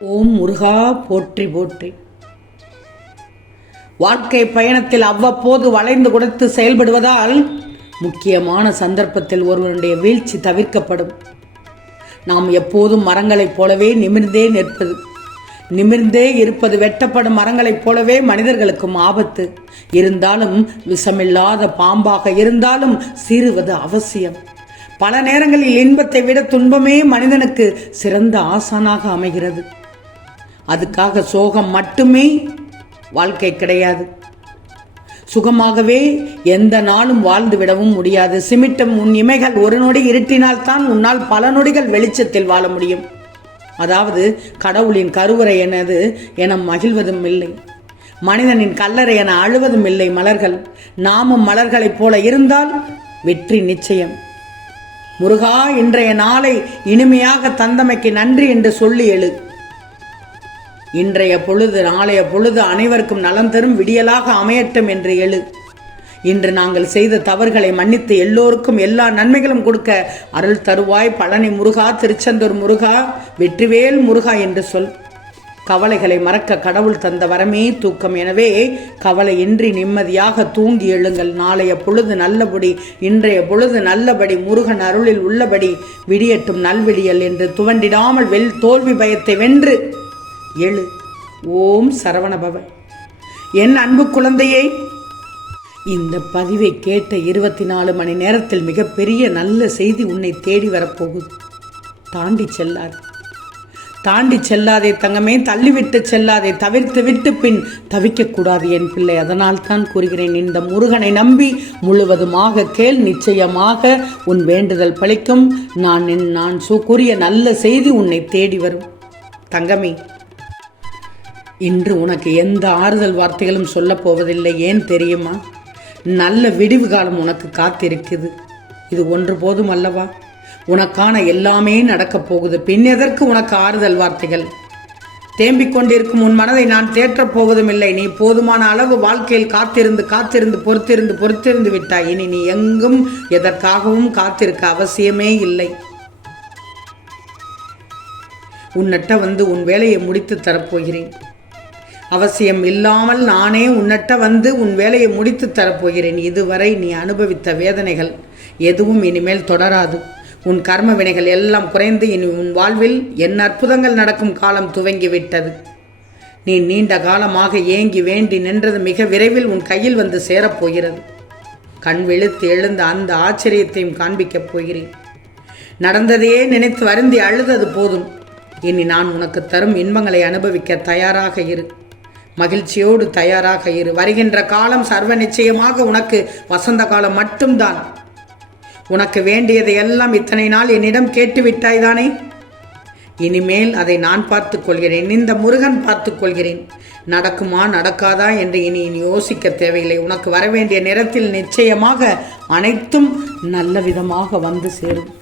ஓம் முருகா போற்றி போற்றி. வாழ்க்கை பயணத்தில் அவ்வப்போது வளைந்து கொடுத்து செயல்படுவதால் முக்கியமான சந்தர்ப்பத்தில் ஒருவனுடைய வீழ்ச்சி தவிர்க்கப்படும். நாம் எப்போதும் மரங்களைப் போலவே நிமிர்ந்தே நிற்பது. நிமிர்ந்தே இருப்பது வெட்டப்படும் மரங்களைப் போலவே மனிதர்களுக்கும் ஆபத்து. இருந்தாலும் விஷமில்லாத பாம்பாக இருந்தாலும் சீறுவது அவசியம். பல நேரங்களில் இன்பத்தை விட துன்பமே மனிதனுக்கு சிறந்த ஆசானாக அமைகிறது. அதுக்காக சோகம் மட்டுமே வாழ்க்கை கிடையாது. சுகமாகவே எந்த நாளும் வாழ்ந்து விடவும் முடியாது. சிமிட்டும் உன் இமைகள் ஒரு நொடி இருட்டினால்தான் உன்னால் பல நொடிகள் வெளிச்சத்தில் வாழ முடியும். அதாவது கடவுளின் கருவறை எனது என மகிழ்வதும் இல்லை. மனிதனின் கல்லறை என அழுவதும் இல்லை மலர்கள். நாமும் மலர்களைப் போல இருந்தால் வெற்றி நிச்சயம். முருகா இன்றைய நாளை இனிமையாக தந்தமைக்கு நன்றி என்று சொல்லி எழு இன்றைய பொழுது நாளைய பொழுது அனைவருக்கும் நலம் தரும் விடியலாக அமையட்டும் என்று எழு. இன்று நாங்கள் செய்த தவறுகளை மன்னித்து எல்லோருக்கும் எல்லா நன்மைகளும் கொடுக்க அருள் தருவாய் பழனி முருகா திருச்செந்தூர் முருகா வெற்றிவேல் முருகா என்று சொல். கவலைகளை மறக்க கடவுள் தந்த வரமே தூக்கம். எனவே கவலையின்றி நிம்மதியாக தூங்கி எழுங்கள். நாளைய பொழுது நல்லபடி இன்றைய பொழுது நல்லபடி முருகன் அருளில் உள்ளபடி விடியட்டும் நல்விடியல் என்று துவண்டிடாமல் வெல் தோல்வி பயத்தை வென்று எழு ஓம் சரவணபவ. என் அன்பு குழந்தையை இந்த பதிவை கேட்ட இருபத்தி நாலு மணி நேரத்தில் மிகப்பெரிய நல்ல செய்தி உன்னை தேடி வரப்போகுது. தாண்டி செல்லாது. தாண்டி செல்லாதே தங்கமே தள்ளிவிட்டு செல்லாதே. தவிர்த்து விட்டு பின் தவிக்கக்கூடாது என் பிள்ளை. அதனால் தான் கூறுகிறேன் இந்த முருகனை நம்பி முழுவதுமாக கேள். நிச்சயமாக உன் வேண்டுதல் பழிக்கும். நான் என் நான் சு கூறிய நல்ல செய்தி உன்னை தேடி வரும். தங்கமே இன்று உனக்கு எந்த ஆறுதல் வார்த்தைகளும் சொல்லப் போவதில்லை ஏன் தெரியுமா? நல்ல விடிவு காலம் உனக்கு காத்திருக்குது இது ஒன்று போதும் அல்லவா? உனக்கான எல்லாமே நடக்கப் போகுது. பின் எதற்கு உனக்கு ஆறுதல் வார்த்தைகள்? தேம்பிக் கொண்டிருக்கும் உன் மனதை நான் தேற்றப் போவதும் இல்லை நீ போதுமான அளவு வாழ்க்கையில் காத்திருந்து காத்திருந்து பொறுத்திருந்து பொறுத்திருந்து விட்டாய். இனி நீ எங்கும் எதற்காகவும் காத்திருக்க அவசியமே இல்லை. உன்னட்ட வந்து உன் வேலையை முடித்து தரப்போகிறேன். அவசியம் இல்லாமல் நானே உன்னட்ட வந்து உன் வேலையை முடித்து தரப்போகிறேன். இதுவரை நீ அனுபவித்த வேதனைகள் எதுவும் இனிமேல் தொடராது. உன் கர்ம வினைகள் எல்லாம் குறைந்து இனி உன் வாழ்வில் என் அற்புதங்கள் நடக்கும் காலம் துவங்கிவிட்டது. நீ நீண்ட காலமாக ஏங்கி வேண்டி நின்றது மிக விரைவில் உன் கையில் வந்து சேரப்போகிறது. கண் விழுத்து எழுந்த அந்த ஆச்சரியத்தையும் காண்பிக்கப் போகிறேன். நடந்ததையே நினைத்து வருந்தி அழுதது போதும். இனி நான் உனக்கு தரும் இன்பங்களை அனுபவிக்க தயாராக இரு. மகிழ்ச்சியோடு தயாராக இரு. வருகின்ற காலம் சர்வ நிச்சயமாக உனக்கு வசந்த காலம் மட்டும்தான். உனக்கு வேண்டியதை எல்லாம் இத்தனை நாள் என்னிடம் கேட்டு விட்டாய்தானே இனிமேல் அதை நான் பார்த்துக் கொள்கிறேன். இந்த முருகன் பார்த்துக் கொள்கிறேன். நடக்குமா நடக்காதா என்று இனி இனி யோசிக்க தேவையில்லை. உனக்கு வரவேண்டிய நேரத்தில் நிச்சயமாக அனைத்தும் நல்ல விதமாக வந்து சேரும்.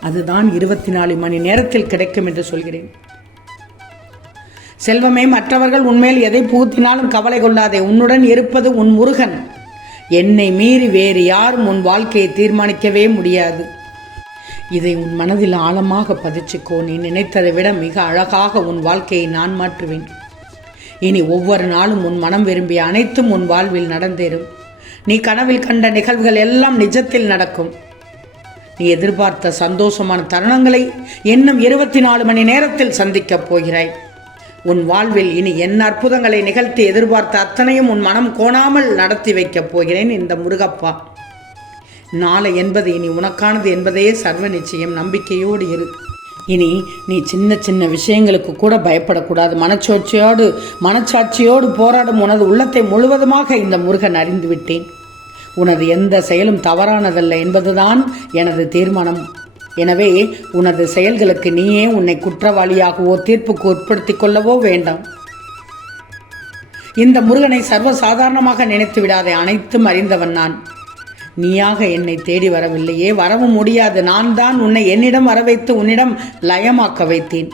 அதுதான் இருபத்தி நாலு மணி நேரத்தில் கிடைக்கும் என்று சொல்கிறேன். செல்வமே மற்றவர்கள் உன்மேல் எதை புகுத்தினாலும் கவலை கொள்ளாதே. உன்னுடன் இருப்பது உன் முருகன். என்னை மீறி வேறு யாரும் உன் வாழ்க்கையை தீர்மானிக்கவே முடியாது. இதை உன் மனதில் ஆழமாக பதிச்சுக்கோ. நீ நினைத்ததை விட மிக அழகாக உன் வாழ்க்கையை நான் மாற்றுவேன். இனி ஒவ்வொரு நாளும் உன் மனம் விரும்பிய அனைத்தும் உன் வாழ்வில் நடந்தேறும். நீ கனவில் கண்ட நிகழ்வுகள் எல்லாம் நிஜத்தில் நடக்கும். நீ எதிர்பார்த்த சந்தோஷமான தருணங்களை இன்னும் இருபத்தி நாலு மணி நேரத்தில் சந்திக்கப் போகிறாய். உன் வாழ்வில் இனி என் அற்புதங்களை நிகழ்த்தி எதிர்பார்த்த அத்தனையும் உன் மனம் கோணாமல் நடத்தி வைக்கப் போகிறேன் இந்த முருகப்பா. நாளை என்பது இனி உனக்கானது என்பதே சர்வ நிச்சயம் நம்பிக்கையோடு இரு. இனி நீ சின்ன சின்ன விஷயங்களுக்கு கூட பயப்படக்கூடாது. மனச்சோட்சியோடு மனச்சாட்சியோடு போராடும் உனது உள்ளத்தை முழுவதுமாக இந்த முருகன் அறிந்து விட்டேன் உனது எந்த செயலும் தவறானதல்ல என்பதுதான் எனது தீர்மானம். எனவே உனது செயல்களுக்கு நீயே உன்னை குற்றவாளியாகவோ தீர்ப்புக்கு உட்படுத்திக் கொள்ளவோ வேண்டாம். இந்த முருகனை சர்வ சாதாரணமாக நினைத்து விடாதே அனைத்தும் அறிந்தவன் நான். நீயாக என்னை தேடி வரவில்லையே வரவும் முடியாது. நான் தான் உன்னை என்னிடம் வர வைத்து உன்னிடம் லயமாக்க வைத்தேன்.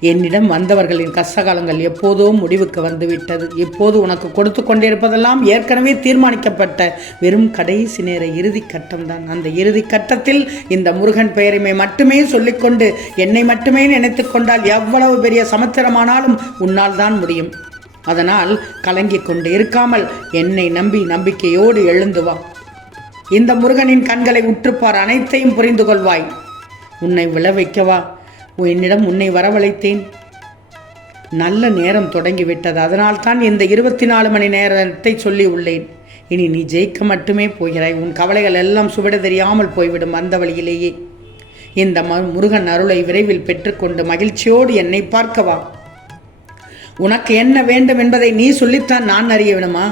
என்னிடம் வந்தவர்களின் கஷ்டகாலங்கள் எப்போதோ முடிவுக்கு வந்துவிட்டது. இப்போது உனக்கு கொடுத்து கொண்டிருப்பதெல்லாம் ஏற்கனவே தீர்மானிக்கப்பட்ட வெறும் கடைசி நேர இறுதி கட்டம்தான். அந்த இறுதி கட்டத்தில் இந்த முருகன் பெயரிமை மட்டுமே சொல்லிக்கொண்டு என்னை மட்டுமே நினைத்து கொண்டால் எவ்வளவு பெரிய சமுத்திரமானாலும் உன்னால் தான் முடியும். அதனால் கலங்கிக் கொண்டு இருக்காமல் என்னை நம்பி நம்பிக்கையோடு எழுந்து வா. இந்த முருகனின் கண்களை உற்றுப்பார் அனைத்தையும் புரிந்து கொள்வாய். உன்னை விளைவிக்கவா என்னிடம் உன்னை வரவழைத்தேன். நல்ல நேரம் தொடங்கிவிட்டது. அதனால்தான் இந்த இருபத்தி நாலு மணி நேரத்தை சொல்லி உள்ளேன். இனி நீ ஜெயிக்க மட்டுமே போகிறாய். உன் கவலைகள் எல்லாம் சுவிட தெரியாமல் போய்விடும் அந்த வழியிலேயே. இந்த ம முருகன் அருளை விரைவில் பெற்றுக்கொண்டு மகிழ்ச்சியோடு என்னை பார்க்கவா உனக்கு என்ன வேண்டும் என்பதை நீ சொல்லித்தான் நான் அறிய வேணுமா?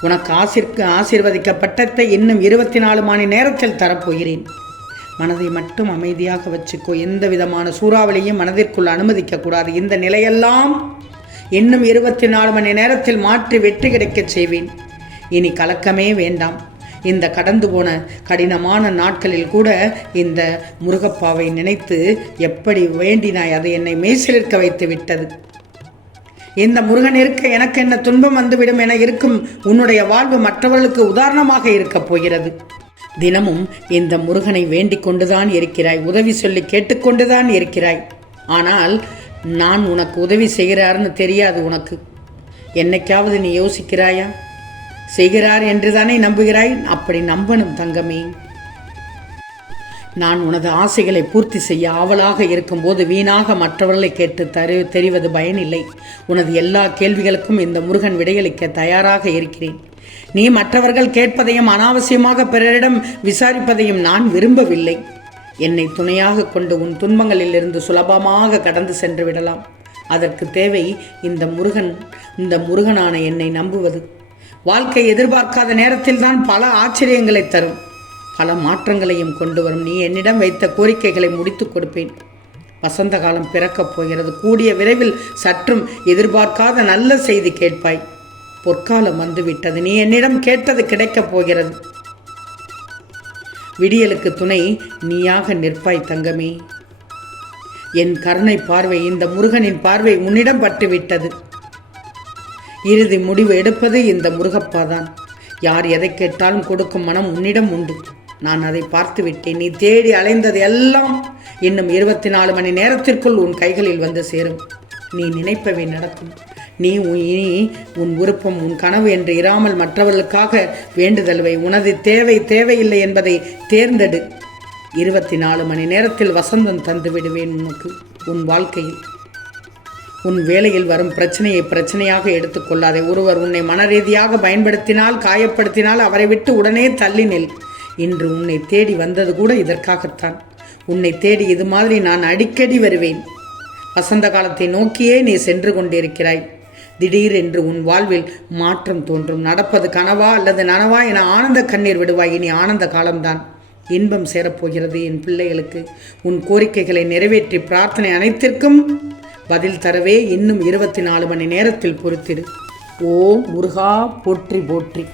உனக்கு ஆசிர்க்கு ஆசிர்வதிக்கப்பட்டத்தை இன்னும் இருபத்தி நாலு மணி நேரத்தில் தரப்போகிறேன். மனதை மட்டும் அமைதியாக வச்சுக்கோ. எந்த விதமான சூறாவளியும் மனதிற்குள் அனுமதிக்கக்கூடாது. இந்த நிலையெல்லாம் இன்னும் இருபத்தி நாலு மணி நேரத்தில் மாற்றி வெற்றி கிடைக்கச் செய்வேன். இனி கலக்கமே வேண்டாம். இந்த கடந்து போன கடினமான நாட்களில் கூட இந்த முருகப்பாவை நினைத்து எப்படி வேண்டினாய்? அதை என்னை மெய்சிலிருக்க வைத்து விட்டது. இந்த முருகன் இருக்க எனக்கு என்ன துன்பம் வந்துவிடும் என இருக்கும் உன்னுடைய வாழ்வு மற்றவர்களுக்கு உதாரணமாக இருக்கப் போகிறது. தினமும் இந்த முருகனை வேண்டிக் கொண்டுதான் இருக்கிறாய். உதவி சொல்லி கேட்டுக்கொண்டுதான் இருக்கிறாய். ஆனால் நான் உனக்கு உதவி செய்கிறார்னு தெரியாது உனக்கு. என்னைக்காவது நீ யோசிக்கிறாயா? செய்கிறார் என்றுதானே நம்புகிறாய். அப்படி நம்பணும் தங்கமே. நான் உனது ஆசைகளை பூர்த்தி செய்ய ஆவலாக இருக்கும்போது வீணாக மற்றவர்களை கேட்டு தரு தெரிவது பயனில்லை. உனது எல்லா கேள்விகளுக்கும் இந்த முருகன் விடையளிக்க தயாராக இருக்கிறேன். நீ மற்றவர்கள் கேட்பதையும் அனாவசியமாக பிறரிடம் விசாரிப்பதையும் நான் விரும்பவில்லை. என்னை துணையாக கொண்டு உன் துன்பங்களிலிருந்து சுலபமாக கடந்து சென்று விடலாம். அதற்கு தேவை இந்த முருகன் இந்த முருகனான என்னை நம்புவது. வாழ்க்கை எதிர்பார்க்காத நேரத்தில் தான் பல ஆச்சரியங்களை தரும். பல மாற்றங்களையும் கொண்டு வரும். நீ என்னிடம் வைத்த கோரிக்கைகளை முடித்துக் கொடுப்பேன். வசந்த காலம் பிறக்கப் போகிறது. கூடிய விரைவில் சற்றும் எதிர்பார்க்காத நல்ல செய்தி கேட்பாய். பொற்காலம் வந்துவிட்டது. நீ என்னிடம் கேட்டது கிடைக்கப் போகிறது. விடியலுக்கு துணை நீயாக நிற்பாய் தங்கமே. என் கருணை பார்வை இந்த முருகனின் பார்வை உன்னிடம் பட்டுவிட்டது. இறுதி முடிவு எடுப்பது இந்த முருகப்பாதான். யார் எதை கேட்டாலும் கொடுக்கும் மனம் உன்னிடம் உண்டு. நான் அதை பார்த்து விட்டேன் நீ தேடி அலைந்தது எல்லாம் இன்னும் இருபத்தி நாலு மணி நேரத்திற்குள் உன் கைகளில் வந்து சேரும். நீ நினைப்பவை நடக்கும். நீ இனி உன் விருப்பம் உன் கனவு என்று இராமல் மற்றவர்களுக்காக வேண்டுதல்வை உனது தேவை தேவையில்லை என்பதை தேர்ந்தெடு. இருபத்தி நாலு மணி நேரத்தில் வசந்தம் தந்து விடுவேன் உனக்கு உன் வாழ்க்கையில். உன் வேலையில் வரும் பிரச்சனையை பிரச்சனையாக எடுத்துக்கொள்ளாதே ஒருவர் உன்னை மனரீதியாக பயன்படுத்தினால் காயப்படுத்தினால் அவரை விட்டு உடனே தள்ளி நெல். இன்று உன்னை தேடி வந்தது கூட இதற்காகத்தான். உன்னை தேடி இது மாதிரி நான் அடிக்கடி வருவேன். வசந்த காலத்தை நோக்கியே நீ சென்று கொண்டிருக்கிறாய். திடீரென்று உன் வாழ்வில் மாற்றம் தோன்றும். நடப்பது கனவா அல்லது நனவா என ஆனந்த கண்ணீர் விடுவாய். இனி ஆனந்த காலம்தான். இன்பம் சேரப்போகிறது என் பிள்ளைகளுக்கு. உன் கோரிக்கைகளை நிறைவேற்றி பிரார்த்தனை அனைத்திற்கும் பதில் தரவே. இன்னும் இருபத்தி நாலு மணி நேரத்தில் பொறுத்திடு. ஓ முருகா போற்றி போற்றி.